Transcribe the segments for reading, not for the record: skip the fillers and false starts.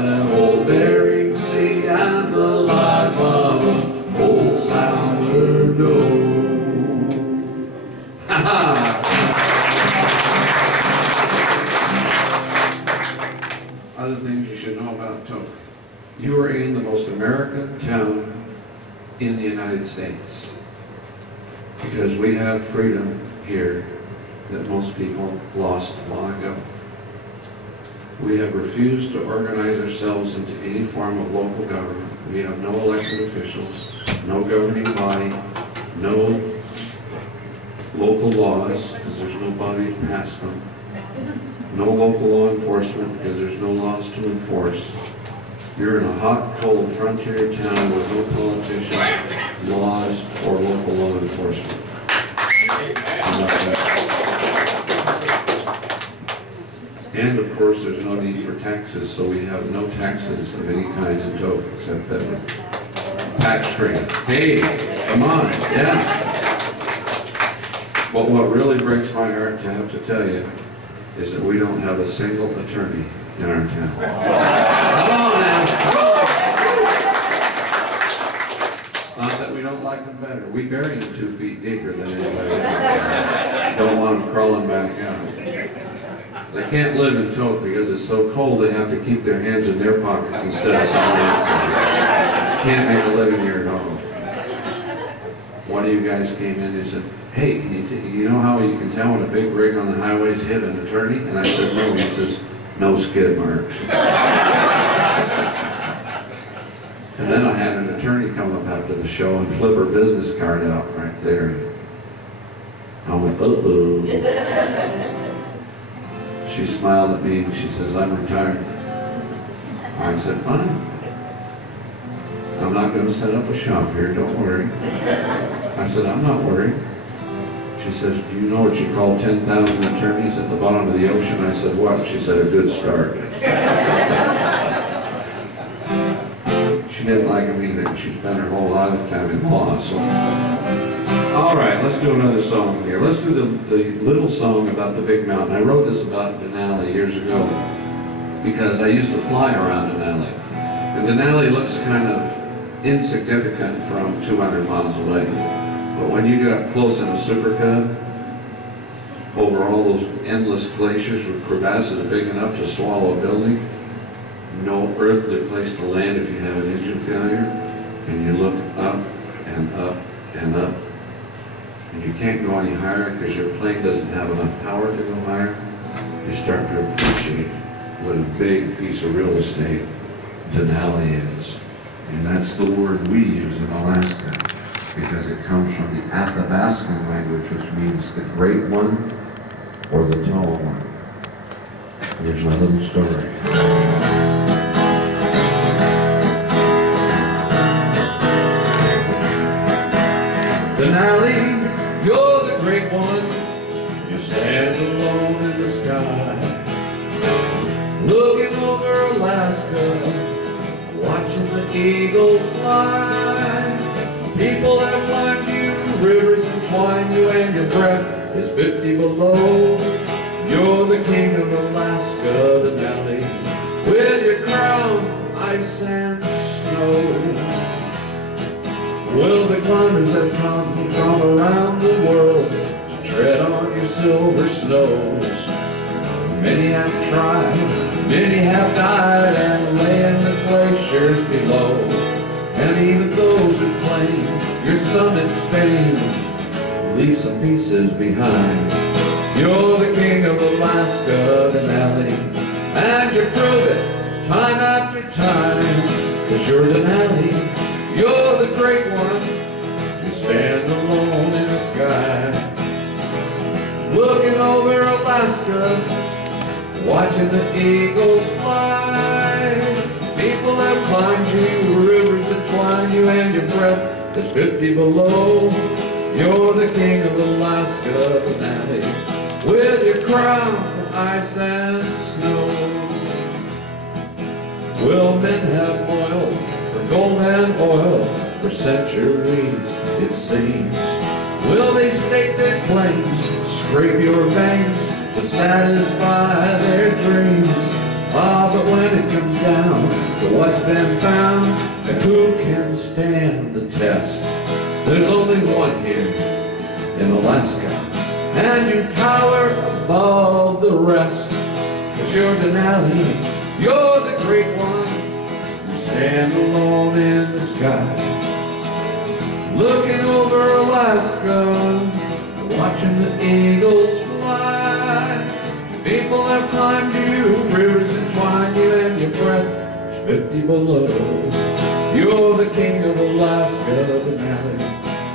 by that old Bering Sea and the life of an old sourdough. Other things you should know about Tok. You are in the most American town in the United States because we have freedom here that most people lost long ago. We have refused to organize ourselves into any form of local government. We have no elected officials, no governing body, no local laws, because there's nobody to pass them. No local law enforcement, because there's no laws to enforce. You're in a hot, cold frontier town with no politicians, laws, or local law enforcement. And of course, there's no need for taxes, so we have no taxes of any kind in Tok except that tax-free. Hey, come on, yeah. But what really breaks my heart to have to tell you is that we don't have a single attorney in our town. Come on now, come on. It's not that we don't like them better. We bury them 2 feet deeper than anybody else. Don't want them crawling back out. They can't live in Tok because it's so cold they have to keep their hands in their pockets instead of someone else's. Can't make a living here at all. One of you guys came in and said, hey, you know how you can tell when a big rig on the highways hit an attorney? And I said, no. He says, no skid marks. And then I had an attorney come up after the show and flip her business card out right there. I went, uh-oh. She smiled at me and she says, I'm retired. I said, fine. I'm not going to set up a shop here, don't worry. I said, I'm not worried. She says, do you know what you call 10,000 attorneys at the bottom of the ocean? I said, what? She said, a good start. She didn't like him either. She spent her whole lifetime in law. So. All right, let's do another song here. Let's do the little song about the big mountain. I wrote this about Denali years ago because I used to fly around Denali. And Denali looks kind of insignificant from 200 miles away. But when you get up close in a Super Cub, over all those endless glaciers with crevasses big enough to swallow a building, no earthly place to land if you have an engine failure, and you look up and up and up, and you can't go any higher because your plane doesn't have enough power to go higher, you start to appreciate what a big piece of real estate Denali is. And that's the word we use in Alaska, because it comes from the Athabascan language, which means the great one or the tall one. Here's my little story. Denali, you're the great one. You stand alone in the sky, looking over Alaska, watching the eagles fly. People have climbed you, rivers entwine you, and your breath is 50 below. You're the king of Alaska, Denali, with your crown, ice and snow. Well, the climbers have come from around the world to tread on your silver snows. Many have tried, many have died, and lay in the glaciers below. And even those who claim your summit's fame leave some pieces behind. You're the king of Alaska, Denali, and you prove it time after time. 'Cause you're Denali, you're the great one. You stand alone in the sky, looking over Alaska, watching the eagles fly. People have climbed you, rivers entwine you, and your breath is 50 below. You're the king of Alaska, Denali, with your crown of ice and snow. Well, men have moiled for gold and oil for centuries, it seems. Will they stake their claims, scrape your veins to satisfy their dreams? Ah, but when it comes down to what's been found, and who can stand the test, there's only one here in Alaska, and you tower above the rest. 'Cause you're Denali, you're the great one, you stand alone in the sky, looking over Alaska, watching the eagles fly. People have climbed you, rivers entwine you, and your breath is 50 below. You're the king of Alaska, Denali,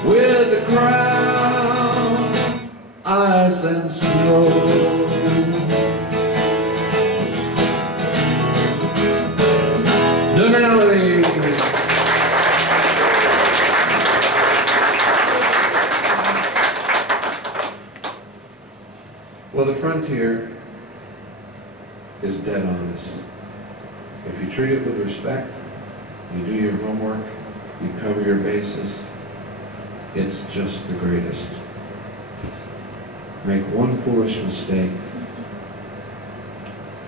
with the crown, ice and snow. Denali. Well, the frontier is dead honest. If you treat it with respect, you do your homework, you cover your bases, it's just the greatest. Make one foolish mistake,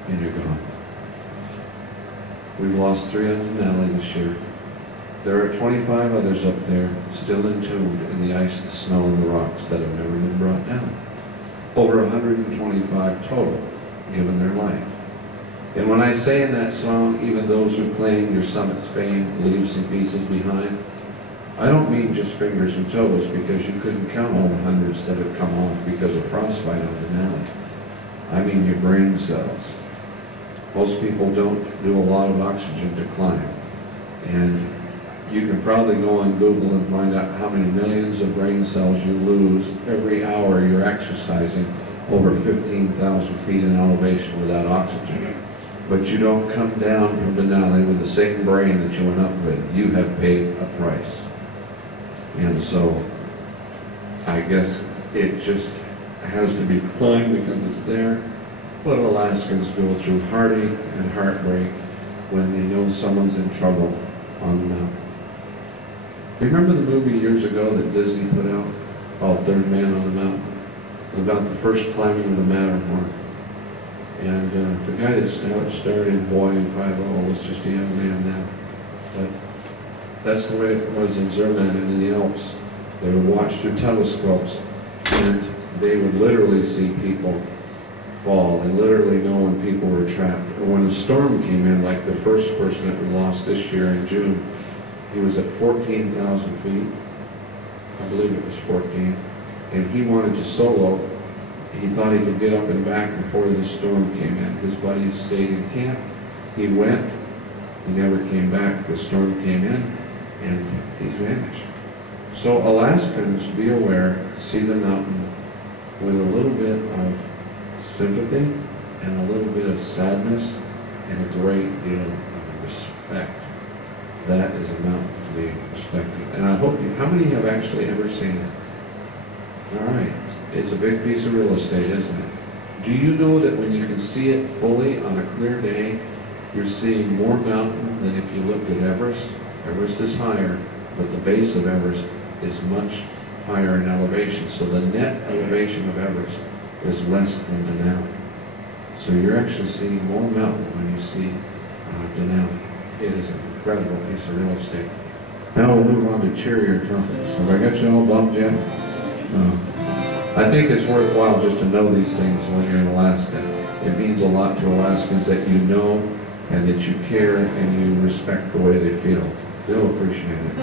and you're gone. We've lost 3 on Denali this year. There are 25 others up there still entombed in the ice, the snow, and the rocks that have never been brought down. Over 125 total given their life. And when I say in that song, even those who claim your summit's fame leave some pieces behind, I don't mean just fingers and toes, because you couldn't count all the hundreds that have come off because of frostbite on Denali. I mean your brain cells. Most people don't do a lot of oxygen to climb. And you can probably go on Google and find out how many millions of brain cells you lose every hour you're exercising over 15,000 feet in elevation without oxygen. But you don't come down from Denali with the same brain that you went up with. You have paid a price. And so I guess it just has to be climbed because it's there. But Alaskans go through heartache and heartbreak when they know someone's in trouble on the mountain. Remember the movie years ago that Disney put out called Third Man on the Mountain? It was about the first climbing of the Matterhorn. And the guy that starred in Hawaii 5-0 was just a young man now. But that's the way it was in Zermatt and in the Alps. They would watch through telescopes, and they would literally see people fall and literally know when people were trapped. Or when a storm came in, like the first person that we lost this year in June, he was at 14,000 feet. I believe it was 14. And he wanted to solo. He thought he could get up and back before the storm came in. His buddies stayed in camp. He went. He never came back. The storm came in, and he vanished. So Alaskans, be aware, see the mountain with a little bit of sympathy and a little bit of sadness and a great deal of respect. That is a mountain to be respected. And I hope you, how many have actually ever seen it? All right. It's a big piece of real estate, isn't it? Do you know that when you can see it fully on a clear day, you're seeing more mountain than if you looked at Everest? Everest is higher, but the base of Everest is much higher in elevation. So the net elevation of Everest is less than Denali. So you're actually seeing more mountain when you see Denali. It is an incredible piece of real estate. Now we'll move on to cheerier topics. Have I got you all bummed yet? I think it's worthwhile just to know these things when you're in Alaska. It means a lot to Alaskans that you know and that you care and you respect the way they feel. They'll appreciate it.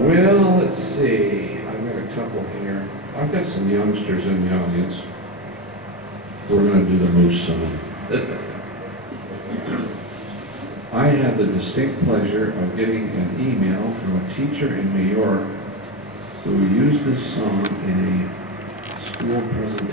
Well, let's see. I've got a couple here. I've got some youngsters in the audience. We're going to do the moose song. I had the distinct pleasure of getting an email from a teacher in New York who used this song in a school presentation.